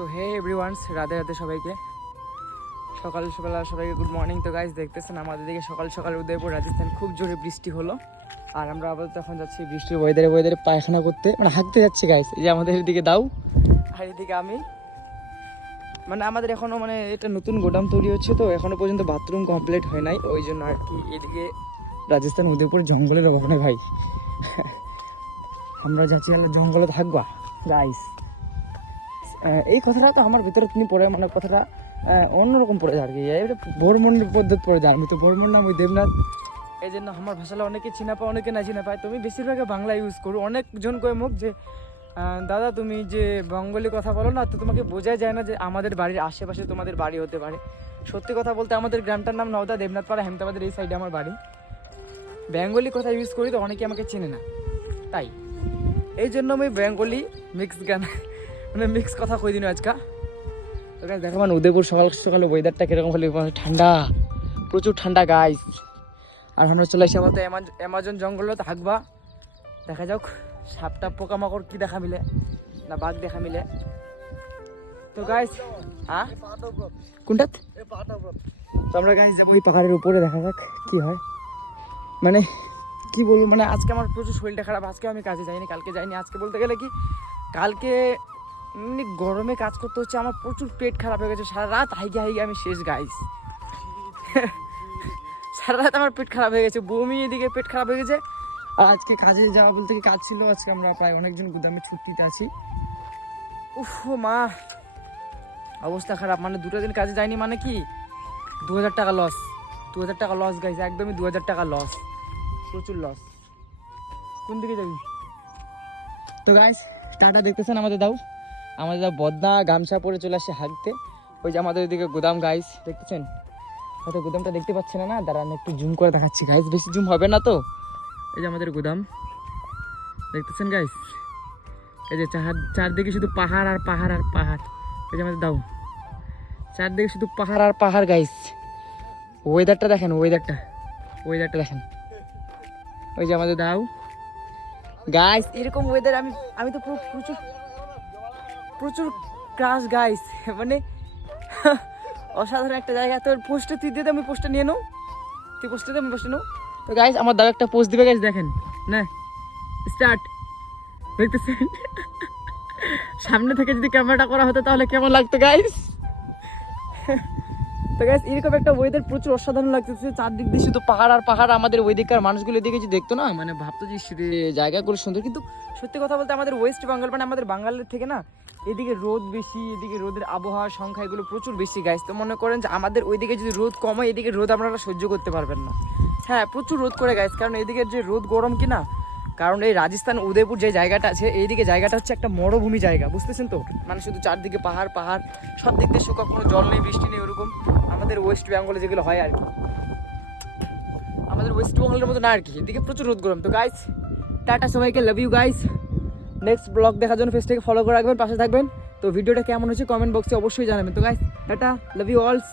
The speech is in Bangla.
তো হে এভরিওয়ানস, রাধে রাধে সবাইকে। সকাল সকাল সবাইকে গুড মর্নিং। তো গাইস দেখতেছেন আমাদের দিকে সকাল সকাল উদয়পুর রাজস্থান খুব জোরে বৃষ্টি হলো, আর আমরা আপাতত এখন যাচ্ছি বৃষ্টির ওয়েদারে পায়খানা করতে, মানে হাঁকতে যাচ্ছি গাইস। এই যে আমাদের এদিকে দাও আর এদিকে আমি, মানে আমাদের এখনো মানে এটা নতুন গোদাম তৈরি হচ্ছে, তো এখনো পর্যন্ত বাথরুম কমপ্লিট হয় নাই, ওই জন্য আর কি। এদিকে রাজস্থান উদয়পুর জঙ্গলের ওখানে ভাই আমরা যাচ্ছি জঙ্গলে থাকবা গাইস। এই কথাটা তো আমার ভিতরে তুমি পড়ে, মানে কথাটা অন্যরকম পড়ে যায় আর কি। এটা ভ্রমণের পদ্ধতি পড়ে যায়। আমি তো ভ্রমণ নাম ওই দেবনাথ, এই জন্য আমার ভাষাটা অনেকে চিনা পায়, অনেকে না চিনা পায়। তুমি বেশিরভাগে বাংলা ইউজ করো। অনেকজন কয়ে মুখ যে দাদা তুমি যে বেঙ্গলি কথা বলো না, তো তোমাকে বোঝাই যায় না যে আমাদের বাড়ির আশেপাশে তোমাদের বাড়ি হতে পারে। সত্যি কথা বলতে আমাদের গ্রামটার নাম নওদা, দেবনাথ পাড়া, হেমতাবাদের এই সাইডে আমার বাড়ি। বেঙ্গলি কথা ইউজ করি তো অনেকে আমাকে চেনে না, তাই এই জন্য আমি বেঙ্গলি মিক্স গান মানে মিক্স কথা কই দিন আজকা। তো গাইস দেখো মানে উদয়পুর সকাল সকালে ওয়েদারটা কিরকম, খালি ঠান্ডা, প্রচুর ঠান্ডা গাইস। আর আমরা চলে আসি আমার তো অ্যামাজন জঙ্গলে থাকবা। দেখা যাক সাপটা পোকামাকড় কি দেখা মিলে, না বাঘ দেখা মিলে। তো গাইস কোনটা তো আমরা গাইস যাবো ওই পাহাড়ের উপরে, দেখা যাক কি হয়। মানে কি বলবো, মানে আজকে আমার প্রচুর শরীরটা খারাপ। আজকে আমি কাজে যাইনি, কালকে যাইনি। আজকে বলতে গেলে কি কালকে এমনি গরমে কাজ করতে হচ্ছে, আমার প্রচুর পেট খারাপ হয়ে গেছে। সারা রাত হাইগে আমি শেষ গাইস সারা রাত আমার পেট খারাপ হয়ে গেছে, বমি, এদিকে পেট খারাপ হয়ে গেছে। আর আজকে কাজে যাওয়া বলতে কি কাজ ছিল, আজকে আমরা প্রায় অনেকজন গুদামে ছুটিতে আছি। উফ মা, অবস্থা খারাপ। মানে 2টা দিন কাজে যাইনি, মানে কি 2000 টাকা লস। 2000 টাকা লস গাইস, একদমই 2000 টাকা লস, প্রচুর লস। কোন দিকে যাবি? তো গাইস টাটা, দেখতেছেন আমাদের দাও বদনা গামছা পরে চলে আসছে হাঁটতে। ওই যে আমাদের ওইদিকে গোদাম গাইস, দেখতেছেন হয়তো গোদামটা দেখতে পাচ্ছেন না, দাঁড়ান একটু জুম করে দেখাচ্ছি গাইস, বেশি জুম হবে না তো। এই যে আমাদের গোদাম দেখতেছেন গাইস, এই যে চারদিকে শুধু পাহাড় আর পাহাড় আর পাহাড়। এই যে আমাদের দাও, চারদিকে শুধু পাহাড় আর পাহাড় গাইস। ওয়েদারটা দেখেন, ওয়েদারটা দেখেন। ওই যে আমাদের দাও গাইস, এরকম ওয়েদার আমি তো প্রচুর প্রচুর ক্রাশ গাইস, মানে অসাধারণ একটা জায়গা। তোর পোস্টে তুই দিয়ে, আমি পোস্টটা নিয়ে নেও, তুই পোস্টে আমি পোস্টে নেও। তো গাইস আমার দাও একটা পোস্ট দিবে গাইস, দেখেন না, স্টার্ট। দেখতেছেন সামনে থেকে যদি ক্যামেরাটা করা হতো তাহলে কেমন লাগতো গাইস। তো গাইস এরকম একটা ওয়েদার প্রচুর অসাধারণ লাগতেছে, চারদিক দিয়ে শুধু পাহাড় আর পাহাড়। আমাদের ওইদিককার মানুষগুলো এদিকে যদি দেখতো না, মানে ভাবতো যে জায়গাগুলো সুন্দর। কিন্তু সত্যি কথা বলতে আমাদের ওয়েস্ট বেঙ্গল, মানে আমাদের বাঙালির থেকে না এদিকে রোদ বেশি, এদিকে রোদের আবহাওয়ার সংখ্যা এগুলো প্রচুর বেশি গাইস। তো মনে করেন যে আমাদের ওইদিকে যদি রোদ কম হয়, এদিকে রোদ আপনারা সহ্য করতে পারবেন না। হ্যাঁ প্রচুর রোদ করে গাইস, কারণ এদিকের যে রোদ গরম কিনা, কারণ এই রাজস্থান উদয়পুর যে জায়গাটা আছে, এইদিকে জায়গাটা হচ্ছে একটা মরুভূমি জায়গা, বুঝতেছেন তো। মানে শুধু চারদিকে পাহাড় পাহাড়, সব দিক দিয়ে শুকা, কোনো জল নেই, বৃষ্টি নেই, ওরকম আমাদের ওয়েস্ট বেঙ্গলে যেগুলো হয় আর কি। আমাদের ওয়েস্ট বেঙ্গলের মতো না আর কি, এদিকে প্রচুর রোদ গরম। তো গাইস টাটা সবাইকে, love you guys. Next blog দেখার জন্য পেজটাকে ফলো করে রাখবেন, পাশে থাকবেন। তো ভিডিওটা কেমন হচ্ছে কমেন্ট বক্সে অবশ্যই জানাবেন। তো গাইস টাটা, লাভ ইউ অলস।